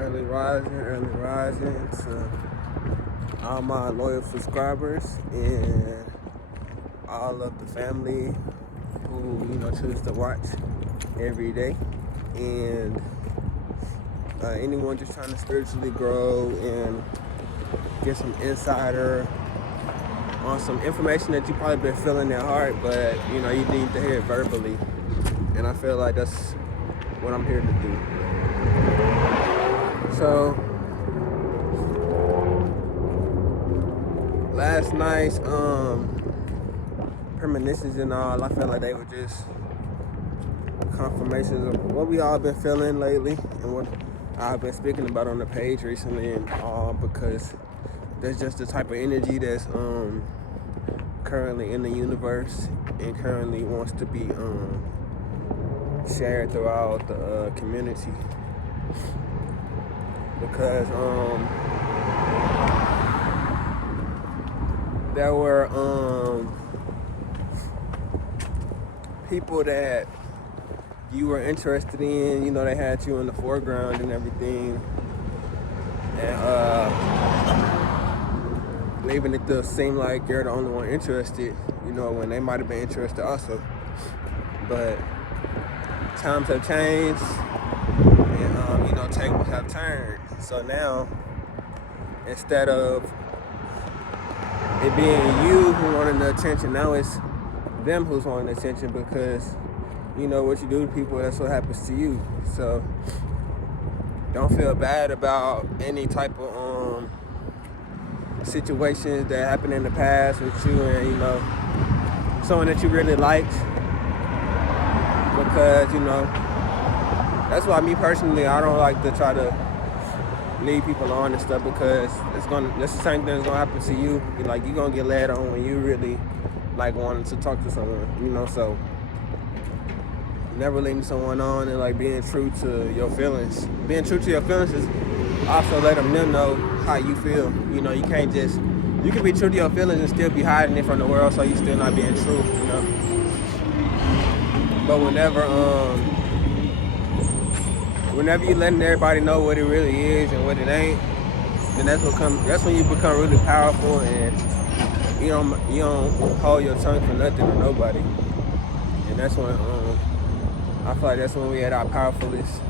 Early rising to all my loyal subscribers and all of the family who choose to watch every day, and anyone just trying to spiritually grow and get some insider on some information that you probably been feeling in heart, but you need to hear it verbally, and I feel like that's what I'm here to do. So last night's premonitions and all, I felt like they were just confirmations of what we all been feeling lately and what I've been speaking about on the page recently, and all because there's just the type of energy that's currently in the universe and currently wants to be shared throughout the community, because there were people that you were interested in, they had you in the foreground and everything, and leaving it to seem like you're the only one interested, when they might have been interested also. But times have changed, and tables have turned. So now, instead of it being you who wanted the attention, now it's them who's wanting the attention, because what you do to people, that's what happens to you. So don't feel bad about any type of situations that happened in the past with you and someone that you really liked, because that's why me personally, I don't like to try to lead people on and stuff, because that's the same thing that's gonna happen to you. You're gonna get led on when you really wanting to talk to someone, so never leading someone on and being true to your feelings. Being true to your feelings is also letting them know how you feel. You can't you can be true to your feelings and still be hiding it from the world, so you still not being true, But whenever you letting everybody know what it really is and what it ain't, then that's when you become really powerful, and you don't hold your tongue for nothing or nobody. And that's when I feel like that's when we at our powerfulest,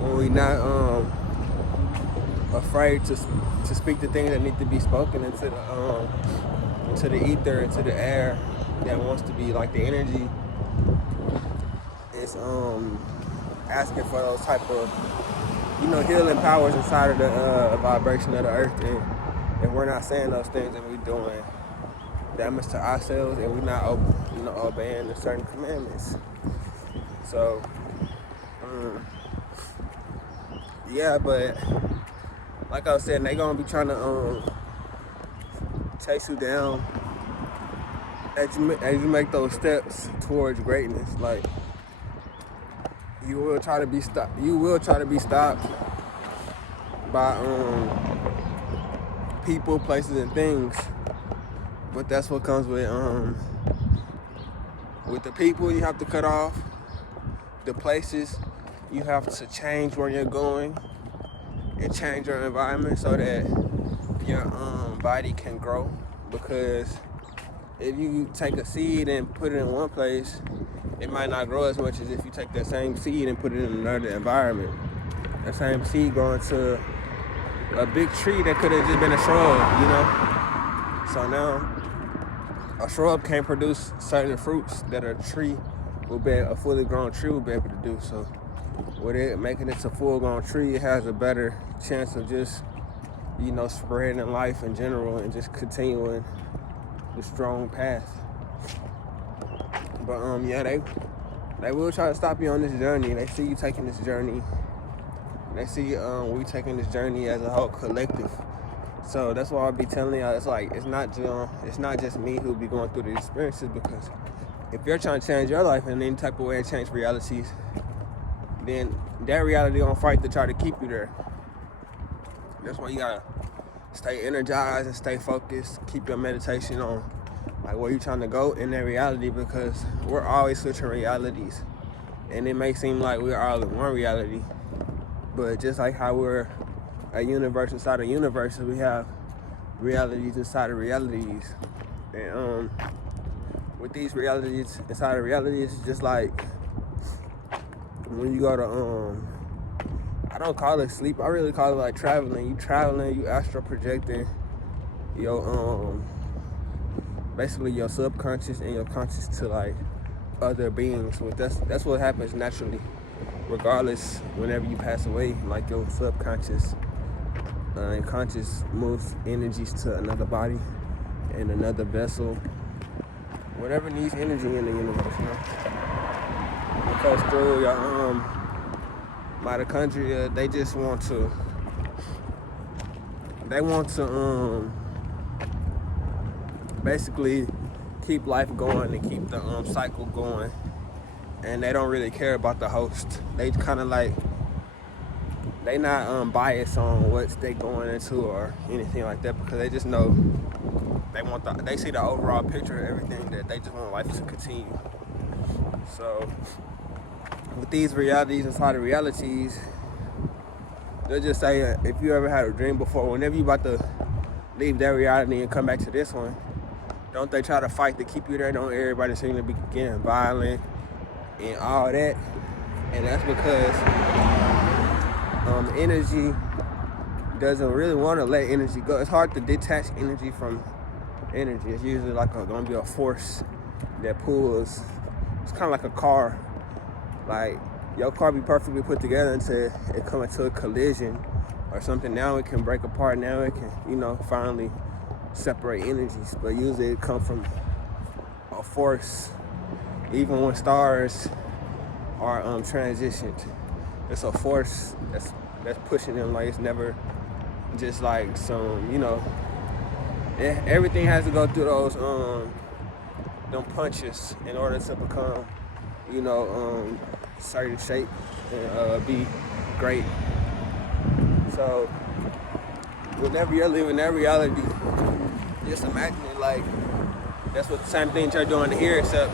when we not afraid to speak the things that need to be spoken into the ether, into the air that wants to be the energy. It's asking for those type of healing powers inside of the vibration of the earth, and we're not saying those things, and we're doing damage to ourselves, and we're not obeying the certain commandments. So yeah, but like I said, they gonna be trying to chase you down as you make those steps towards greatness. You will try to be stopped by people, places, and things. But that's what comes with the people you have to cut off. The places you have to change where you're going and change your environment so that your body can grow. Because if you take a seed and put it in one place, it might not grow as much as if you take that same seed and put it in another environment. That same seed going to a big tree that could have just been a shrub, So now, a shrub can't produce certain fruits that a fully grown tree will be able to do. So with it making it a full-grown tree, it has a better chance of just, spreading life in general and just continuing the strong path. But they will try to stop you on this journey. They see you taking this journey. They see we taking this journey as a whole collective. So that's why I'll be telling y'all, it's not just me who be going through these experiences, because if you're trying to change your life in any type of way and change realities, then that reality gonna fight to try to keep you there. That's why you gotta stay energized and stay focused. Keep your meditation on where you trying to go in that reality, because we're always switching realities, and it may seem like we're all in one reality, But just like how we're a universe inside of universes, we have realities inside of realities. And with these realities inside of realities, it's just like when you go to I don't call it sleep, I really call it like traveling. You traveling, you astral projecting your basically your subconscious and your conscious to like other beings. That's what happens naturally, regardless. Whenever you pass away, like your subconscious and conscious moves energies to another body and another vessel, whatever needs energy in the universe, you know. Because through your mitochondria, they just want to basically keep life going and keep the cycle going, and they don't really care about the host. They kind of like, they not biased on what they going into or anything like that, because they just know they see the overall picture of everything, that they just want life to continue. So with these realities inside of realities, they'll just say, if you ever had a dream before, whenever you about to leave that reality and come back to this one, don't they try to fight to keep you there? Don't everybody seem to be getting violent and all that? And that's because energy doesn't really want to let energy go. It's hard to detach energy from energy. It's usually like gonna be a force that pulls. It's kind of like a car. Like, your car be perfectly put together until it come into a collision or something. Now it can break apart. Now it can, finally separate energies. But usually it come from a force. Even when stars are transitioned, it's a force that's pushing them. Like, it's never just like some, everything has to go through those them punches in order to become, certain shape and be great. So whenever you're living that reality, just imagine it like that's what the same thing you're doing here, except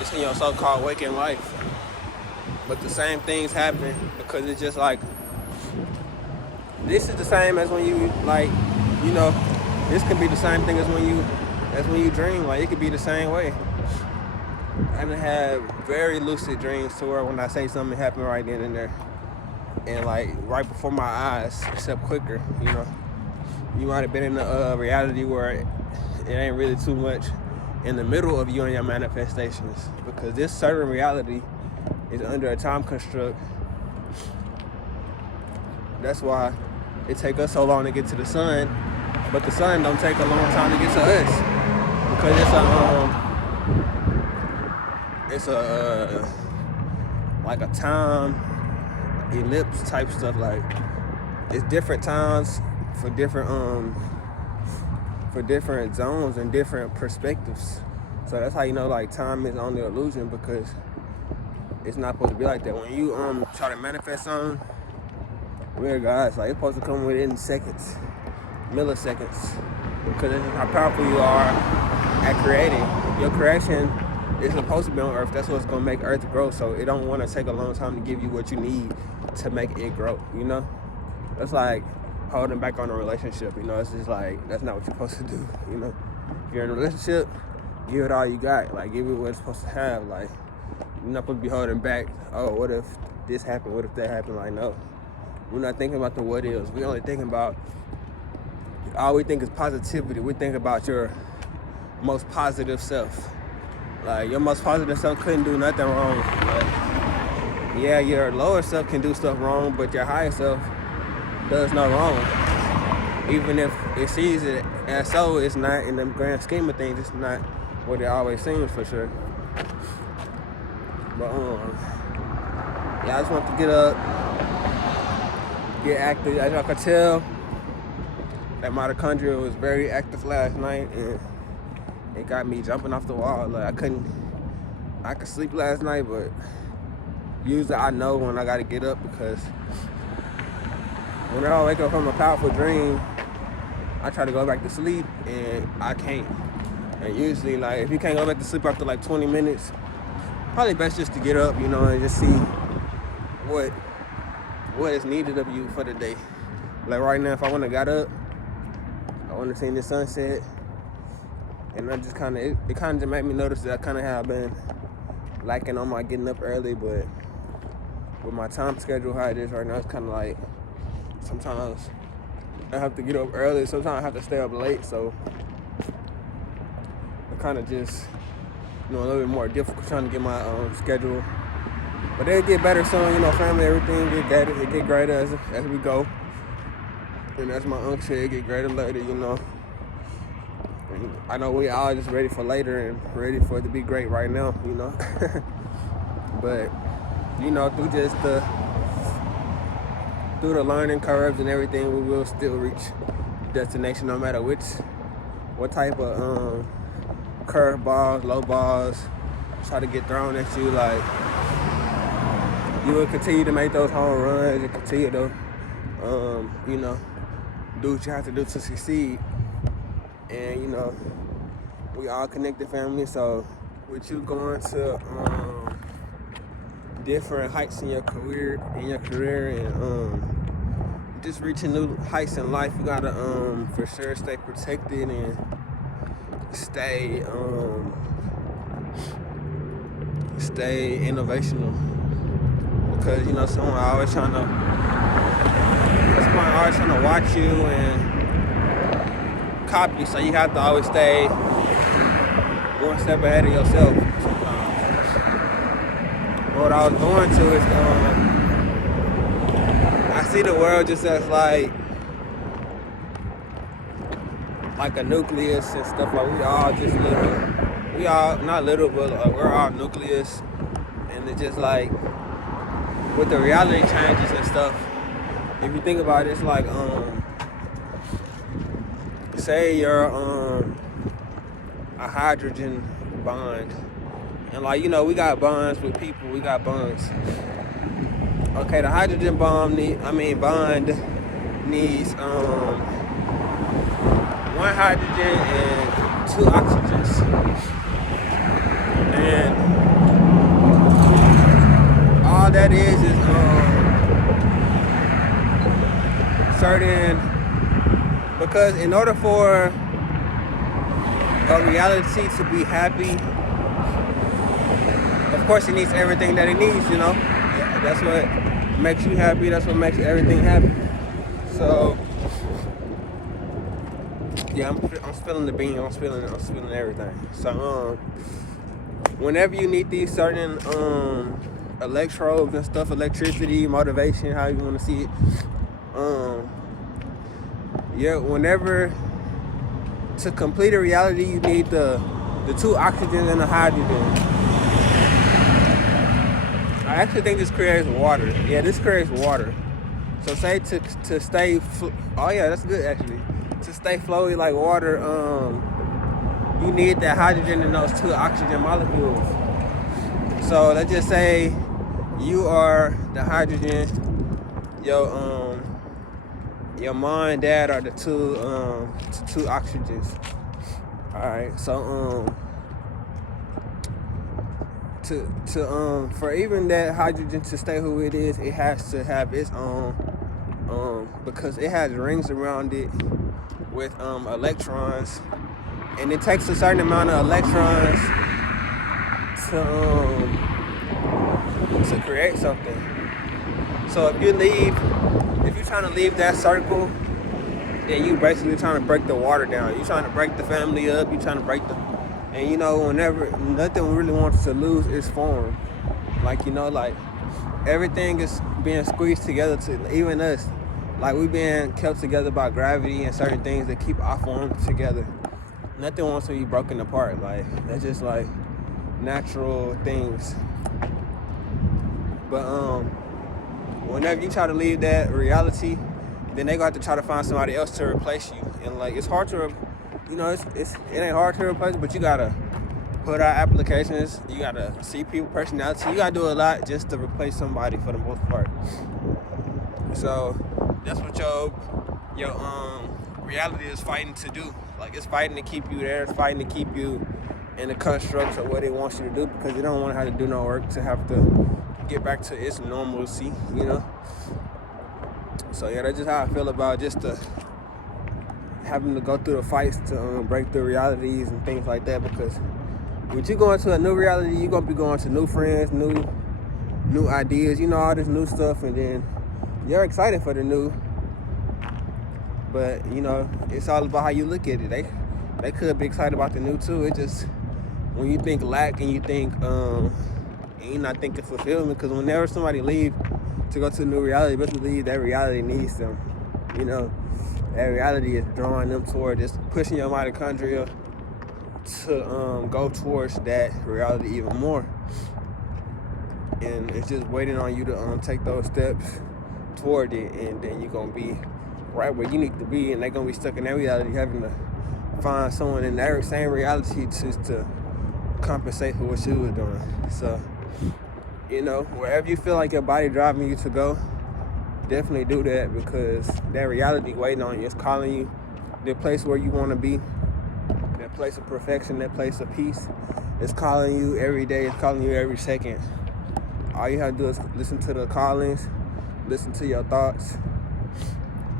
it's in your so-called waking life. But the same things happen, because it's just like, this is the same as when you this could be the same thing as when you dream. Like, it could be the same way. I have very lucid dreams to where when I say something, happen right then and there, and like right before my eyes, except quicker. You might have been in a reality where it ain't really too much in the middle of you and your manifestations, because this certain reality is under a time construct. That's why it take us so long to get to the sun, but the sun don't take a long time to get to us, because it's like a time ellipse type stuff. Like, it's different times for different zones and different perspectives. So that's how like time is only an illusion, because it's not supposed to be like that. When you try to manifest something, weird guys, like, it's supposed to come within seconds, milliseconds, because this is how powerful you are at creating. Your creation is supposed to be on Earth. That's what's gonna make Earth grow. So it don't want to take a long time to give you what you need to make it grow. That's like holding back on a relationship. It's just like, that's not what you're supposed to do. If you're in a relationship, give it all you got. Like, give it what it's supposed to have. Like, you're not supposed to be holding back. Oh, what if this happened? What if that happened? Like, no. We're not thinking about the what ifs. We're only thinking about, all we think is positivity. We think about your most positive self. Like, your most positive self couldn't do nothing wrong. Like, yeah, your lower self can do stuff wrong, but your higher self does no wrong. Even if it sees it as so, it's not, in the grand scheme of things, it's not what it always seems, for sure. But I just want to get up, get active. As y'all can tell, that mitochondria was very active last night, and it got me jumping off the wall. Like, I could sleep last night, but usually I know when I gotta get up, because when I wake up from a powerful dream, I try to go back to sleep, and I can't. And usually, like, if you can't go back to sleep after like 20 minutes, probably best just to get up, and just see what is needed of you for the day. Like right now, if I wanna got up, I wanna see the sunset, and I just kinda it kinda just made me notice that I kinda have been lacking on my getting up early, but with my time schedule how it is right now, it's kinda like sometimes I have to get up early, sometimes I have to stay up late, so it kinda just a little bit more difficult trying to get my schedule. But it'll get better soon, family, everything get greater as we go. And as my uncle said, it get greater later, And I know we all just ready for later and ready for it to be great right now, But, through the learning curves and everything, we will still reach the destination no matter what type of curve balls, low balls try to get thrown at you. Like, you will continue to make those home runs and continue to, do what you have to do to succeed. And, we all connected family. So with you going to different heights in your career and just reaching new heights in life, you gotta for sure stay protected and stay innovational, because someone always trying to watch you and copy, so you have to always stay one step ahead of yourself sometimes. What I was going to is I see the world just as like a nucleus and stuff. Like, we all just little. We all not little, but we're all nucleus. And it's just like with the reality changes and stuff. If you think about it, it's like say you're a hydrogen bond, and we got bonds with people. We got bonds. Okay, the hydrogen bond needs one hydrogen and two oxygens. And all that is certain, because in order for a reality to be happy, of course it needs everything that it needs, Yeah, that's what makes you happy, that's what makes everything happy. So yeah, I'm spilling the bean. I'm spilling everything. So whenever you need these certain electrodes and stuff, electricity, motivation, how you want to see it, whenever to complete a reality, you need the two oxygens and the hydrogen. I actually think this creates water. Yeah, this creates water. So say to stay. Oh yeah, that's good actually. To stay flowy like water, you need that hydrogen and those two oxygen molecules. So let's just say you are the hydrogen, your mom and dad are the two oxygens. All right, so for even that hydrogen to stay who it is, it has to have its own because it has rings around it with electrons, and it takes a certain amount of electrons to create something. So if you're trying to leave that circle, then you basically trying to break the water down. You're trying to break the family up. You're trying to break and whenever nothing really wants to lose its form, like everything is being squeezed together to even us. Like, we being kept together by gravity and certain things that keep our form together. Nothing wants to be broken apart. Like, that's just like natural things. But whenever you try to leave that reality, then they gonna have to try to find somebody else to replace you. And it's hard to, it ain't hard to replace, but you gotta put out applications. You gotta see people personality. You gotta do a lot just to replace somebody for the most part. So that's what your reality is fighting to do. Like, it's fighting to keep you there. It's fighting to keep you in the construct of what it wants you to do, because it don't want to have to do no work to have to get back to its normalcy, So yeah, that's just how I feel about just having to go through the fights to break through realities and things like that. Because when you go into a new reality, you're gonna be going to new friends, new ideas, all this new stuff, and then you're excited for the new. But it's all about how you look at it. They could be excited about the new too. It just, when you think lack and you think and you're not thinking fulfillment, because whenever somebody leave to go to a new reality, but believe that reality needs them. That reality is drawing them toward, just pushing your mitochondria to go towards that reality even more. And it's just waiting on you to take those steps toward it, and then you're gonna be right where you need to be, and they're gonna be stuck in that reality, having to find someone in that same reality just to compensate for what you was doing. So, wherever you feel like your body driving you to go, definitely do that, because that reality waiting on you. It's calling you, the place where you want to be, that place of perfection, that place of peace. It's calling you every day. It's calling you every second. All you have to do is listen to the callings, listen to your thoughts,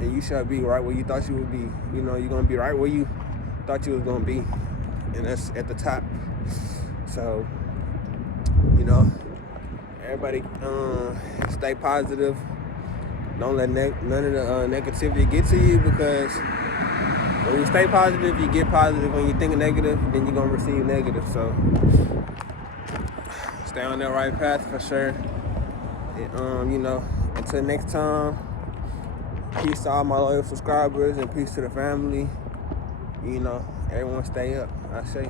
and you shall be right where you thought you would be. You're going to be right where you thought you was going to be, and that's at the top. So, everybody stay positive. Don't let none of the negativity get to you, because when you stay positive, you get positive. When you think negative, then you're going to receive negative. So stay on that right path for sure. And, until next time, peace to all my loyal subscribers and peace to the family. Everyone stay up, I say.